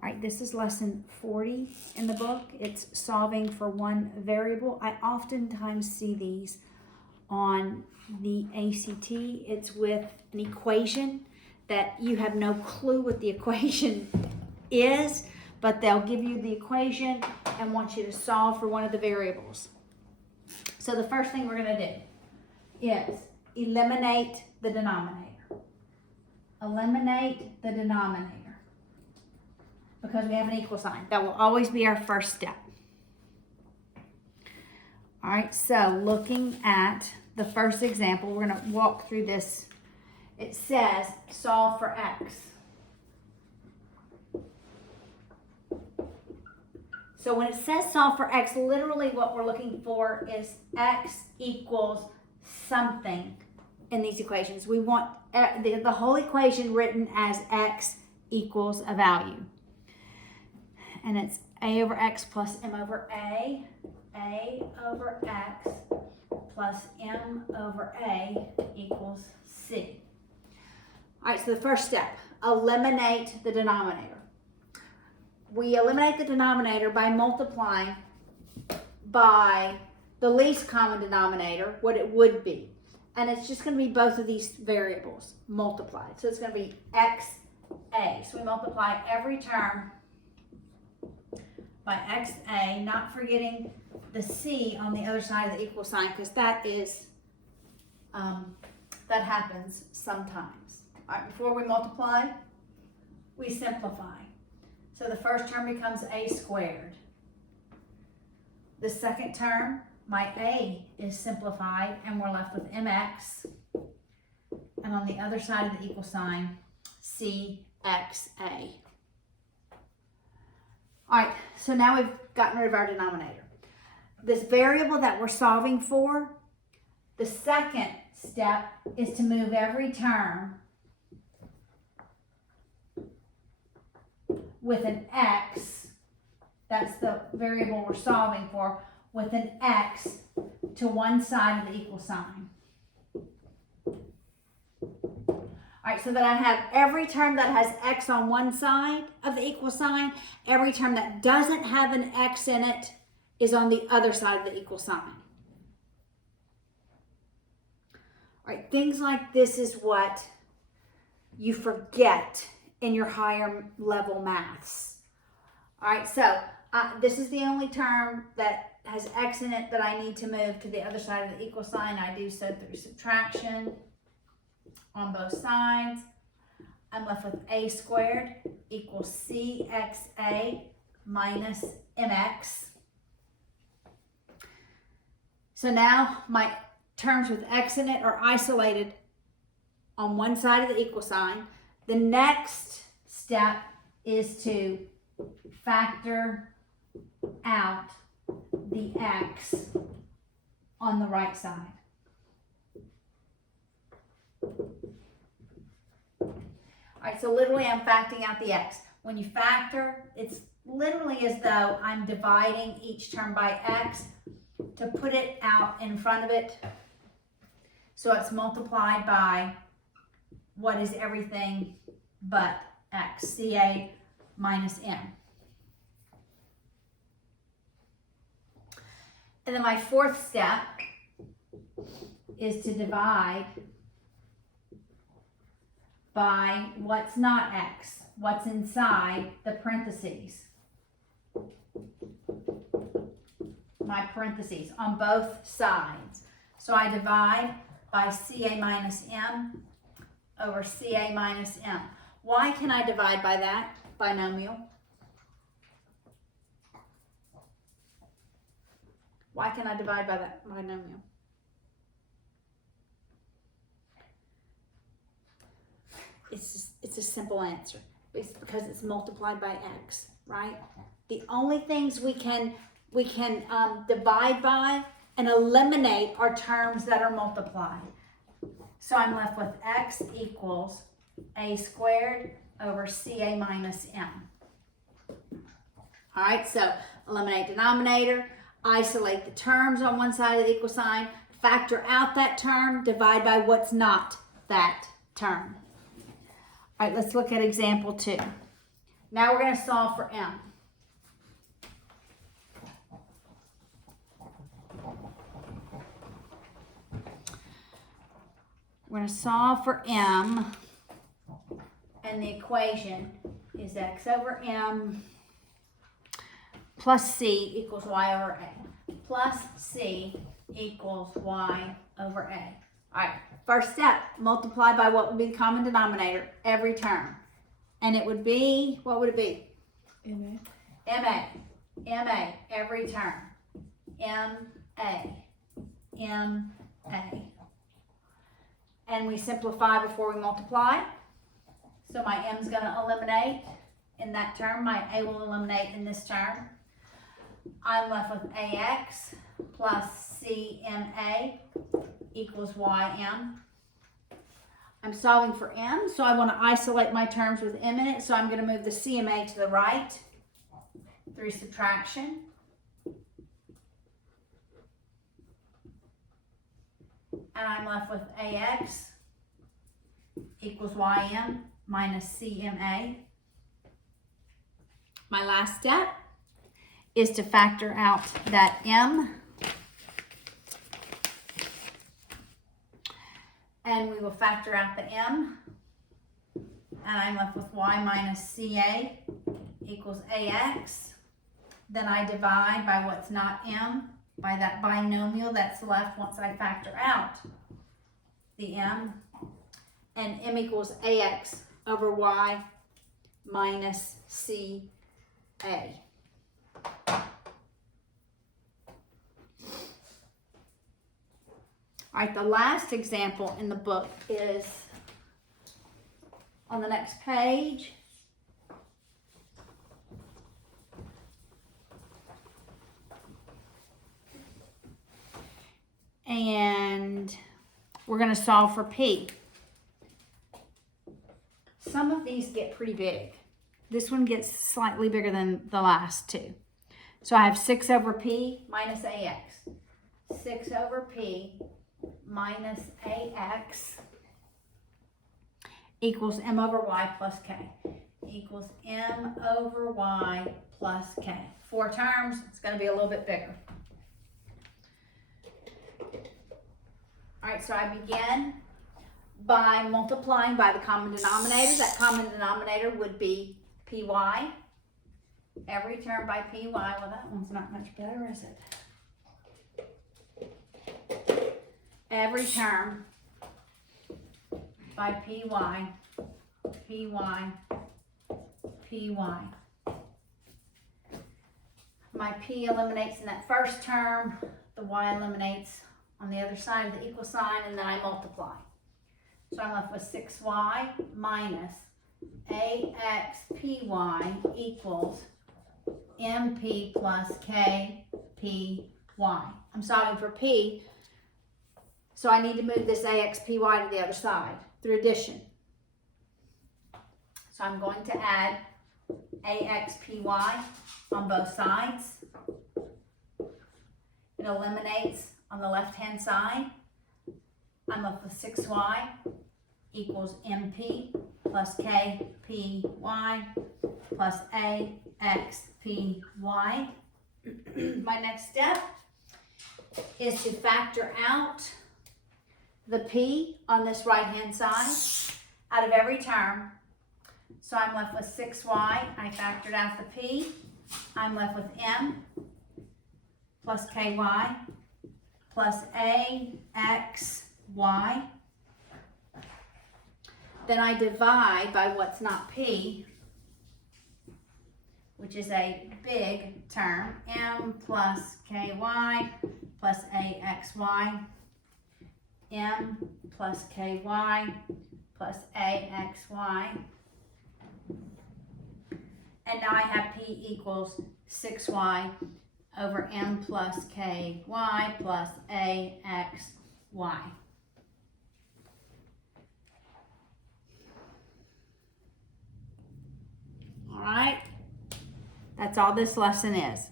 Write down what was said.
All right, this is lesson 40 in the book. It's solving for one variable. I oftentimes see these on the ACT. It's with an equation that you have no clue what the equation is, but they'll give you the equation and want you to solve for one of the variables. So the first thing we're going to do is eliminate the denominator. Eliminate the denominator. Because we have an equal sign. That will always be our first step. All right, so looking at the first example, we're going to walk through this. It says solve for x. So when it says solve for x, literally what we're looking for is x equals something in these equations. We want the whole equation written as x equals a value. And it's a over x plus m over a over x plus m over a equals c. All right, so the first step, eliminate the denominator. We eliminate the denominator by multiplying by the least common denominator, what it would be. And it's just going to be both of these variables multiplied. So it's going to be xa. So we multiply every term by xa, not forgetting the c on the other side of the equal sign, because that is, that happens sometimes. All right, before we multiply, we simplify. So the first term becomes a squared. The second term, my a is simplified, and we're left with mx. And on the other side of the equal sign, cxa. All right, so now we've gotten rid of our denominator. This variable that we're solving for, the second step is to move every term with an x, that's the variable we're solving for, with an x to one side of the equal sign. All right, so that I have every term that has x on one side of the equal sign, every term that doesn't have an x in it is on the other side of the equal sign. All right, things like this is what you forget in your higher level maths. All right, so this is the only term that has x in it that I need to move to the other side of the equal sign. I do so through subtraction on both sides. I'm left with a squared equals cxa minus mx. So now my terms with x in it are isolated on one side of the equal sign. The next step is to factor out the x on the right side. All right, so literally I'm factoring out the x. When you factor, it's literally as though I'm dividing each term by x to put it out in front of it. So it's multiplied by what is everything but x, ca minus m. And then my fourth step is to divide by what's not x, what's inside the parentheses. My parentheses on both sides. So I divide by ca minus m over ca minus m. Why can I divide by that binomial? Why can I divide by that binomial? It's a simple answer. It's because it's multiplied by x, right? The only things we can divide by and eliminate are terms that are multiplied. So I'm left with x equals a squared over ca minus m. All right, so eliminate denominator, isolate the terms on one side of the equal sign, factor out that term, divide by what's not that term. All right, let's look at example 2. Now we're going to solve for m. We're going to solve for m, and the equation is x over m plus c equals y over a. Plus c equals y over a. All right, first step, multiply by what would be the common denominator every term. And it would be, what would it be? MA. MA, every term. MA. And we simplify before we multiply. So my m's going to eliminate in that term. My a will eliminate in this term. I'm left with ax plus cma equals ym. I'm solving for m, so I want to isolate my terms with m in it. So I'm going to move the cma to the right through subtraction. And I'm left with ax equals ym minus cma. My last step is to factor out that m. And we will factor out the m. And I'm left with y minus ca equals ax. Then I divide by what's not m, by that binomial that's left once I factor out the m. And m equals ax over y minus ca. All right, the last example in the book is on the next page. And we're going to solve for p. Some of these get pretty big. This one gets slightly bigger than the last two. So I have 6 over p minus ax. 6 over p minus ax equals m over y plus k. Equals m over y plus k. 4 terms, it's going to be a little bit bigger. All right, so I begin by multiplying by the common denominator. That common denominator would be py. Every term by py. Well, that one's not much better, is it? Every term by py, py. My p eliminates in that first term. The y eliminates on the other side of the equal sign, and then I multiply. So I'm left with 6y minus axpy equals mp plus kpy. I'm solving for p, so I need to move this axpy to the other side through addition. So I'm going to add axpy on both sides. It eliminates on the left-hand side. I'm left with 6y equals mp plus kpy plus axpy. My next step is to factor out the p on this right-hand side out of every term. So I'm left with 6y. I factored out the p. I'm left with m plus ky plus axy. Then I divide by what's not p, which is a big term, m plus ky plus axy, m plus ky plus axy. And now I have p equals 6y over m plus ky plus axy. All right, that's all this lesson is.